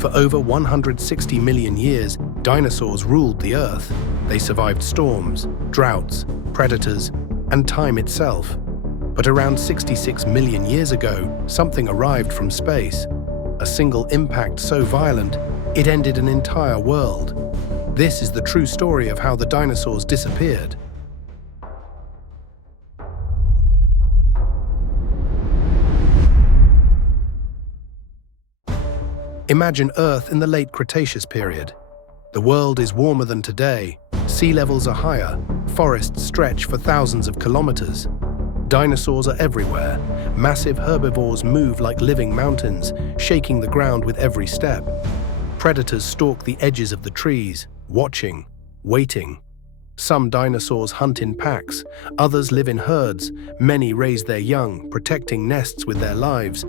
For over 160 million years, dinosaurs ruled the Earth. They survived storms, droughts, predators, and time itself. But around 66 million years ago, something arrived from space. A single impact so violent, it ended an entire world. This is the true story of how the dinosaurs disappeared. Imagine Earth in the late Cretaceous period. The world is warmer than today, sea levels are higher, forests stretch for thousands of kilometers. Dinosaurs are everywhere. Massive herbivores move like living mountains, shaking the ground with every step. Predators stalk the edges of the trees, watching, waiting. Some dinosaurs hunt in packs, others live in herds, many raise their young, protecting nests with their lives.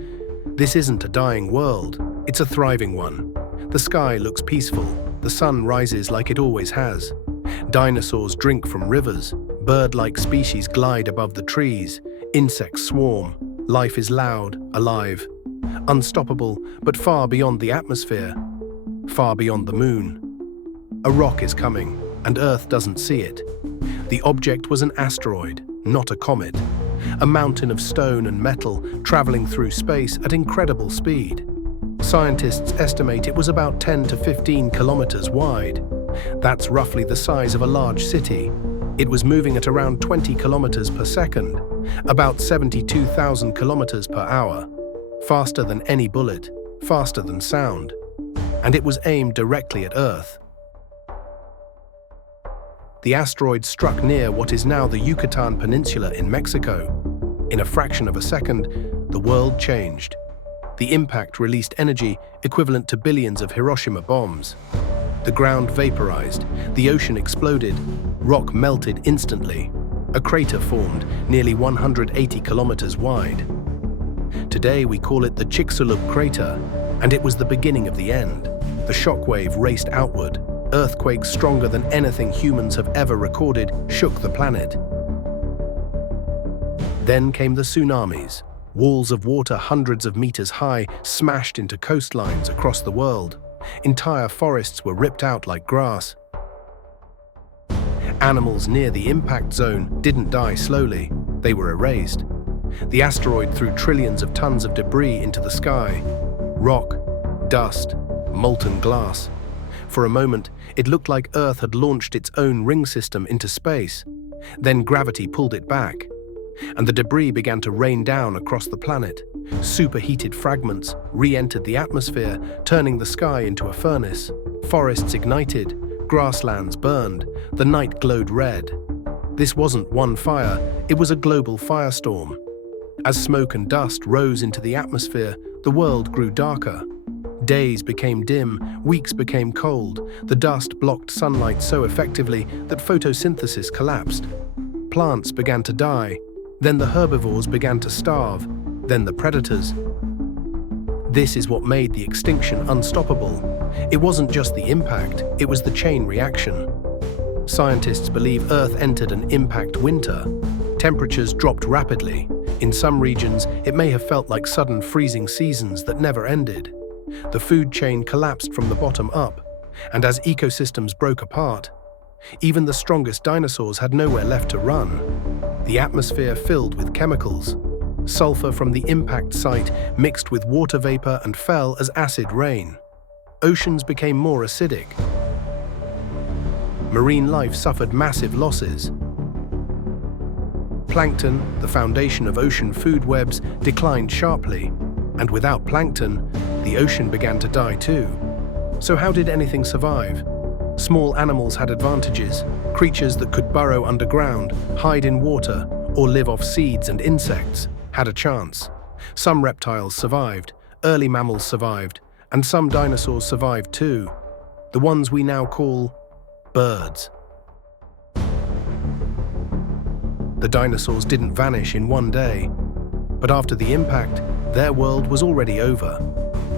This isn't a dying world, it's a thriving one. The sky looks peaceful, the sun rises like it always has. Dinosaurs drink from rivers, bird-like species glide above the trees, insects swarm, life is loud, alive. Unstoppable, but far beyond the atmosphere, far beyond the moon. A rock is coming, and Earth doesn't see it. The object was an asteroid, not a comet. A mountain of stone and metal traveling through space at incredible speed. Scientists estimate it was about 10 to 15 kilometers wide. That's roughly the size of a large city. It was moving at around 20 kilometers per second, about 72,000 kilometers per hour. Faster than any bullet, faster than sound. And it was aimed directly at Earth. The asteroid struck near what is now the Yucatan Peninsula in Mexico. In a fraction of a second, the world changed. The impact released energy equivalent to billions of Hiroshima bombs. The ground vaporized, the ocean exploded, rock melted instantly. A crater formed, nearly 180 kilometers wide. Today we call it the Chicxulub crater, and it was the beginning of the end. The shockwave raced outward. Earthquakes stronger than anything humans have ever recorded shook the planet. Then came the tsunamis. Walls of water hundreds of meters high smashed into coastlines across the world. Entire forests were ripped out like grass. Animals near the impact zone didn't die slowly, they were erased. The asteroid threw trillions of tons of debris into the sky. Rock, dust, molten glass. For a moment, it looked like Earth had launched its own ring system into space. Then gravity pulled it back, and the debris began to rain down across the planet. Superheated fragments re-entered the atmosphere, turning the sky into a furnace. Forests ignited, grasslands burned, the night glowed red. This wasn't one fire, it was a global firestorm. As smoke and dust rose into the atmosphere, the world grew darker. Days became dim, weeks became cold. The dust blocked sunlight so effectively that photosynthesis collapsed. Plants began to die. Then the herbivores began to starve. Then the predators. This is what made the extinction unstoppable. It wasn't just the impact, it was the chain reaction. Scientists believe Earth entered an impact winter. Temperatures dropped rapidly. In some regions, it may have felt like sudden freezing seasons that never ended. The food chain collapsed from the bottom up, and as ecosystems broke apart, even the strongest dinosaurs had nowhere left to run. The atmosphere filled with chemicals. Sulfur from the impact site mixed with water vapor and fell as acid rain. Oceans became more acidic. Marine life suffered massive losses. Plankton, the foundation of ocean food webs, declined sharply, and without plankton, the ocean began to die too. So how did anything survive? Small animals had advantages. Creatures that could burrow underground, hide in water, or live off seeds and insects had a chance. Some reptiles survived, early mammals survived, and some dinosaurs survived too. The ones we now call birds. The dinosaurs didn't vanish in one day, but after the impact, their world was already over.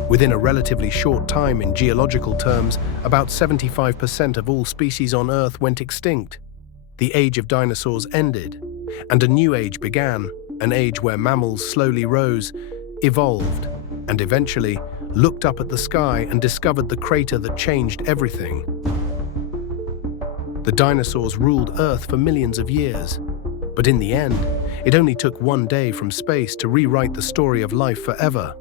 Within a relatively short time in geological terms, about 75% of all species on Earth went extinct. The age of dinosaurs ended, and a new age began, an age where mammals slowly rose, evolved, and eventually, looked up at the sky and discovered the crater that changed everything. The dinosaurs ruled Earth for millions of years, but in the end, it only took one day from space to rewrite the story of life forever.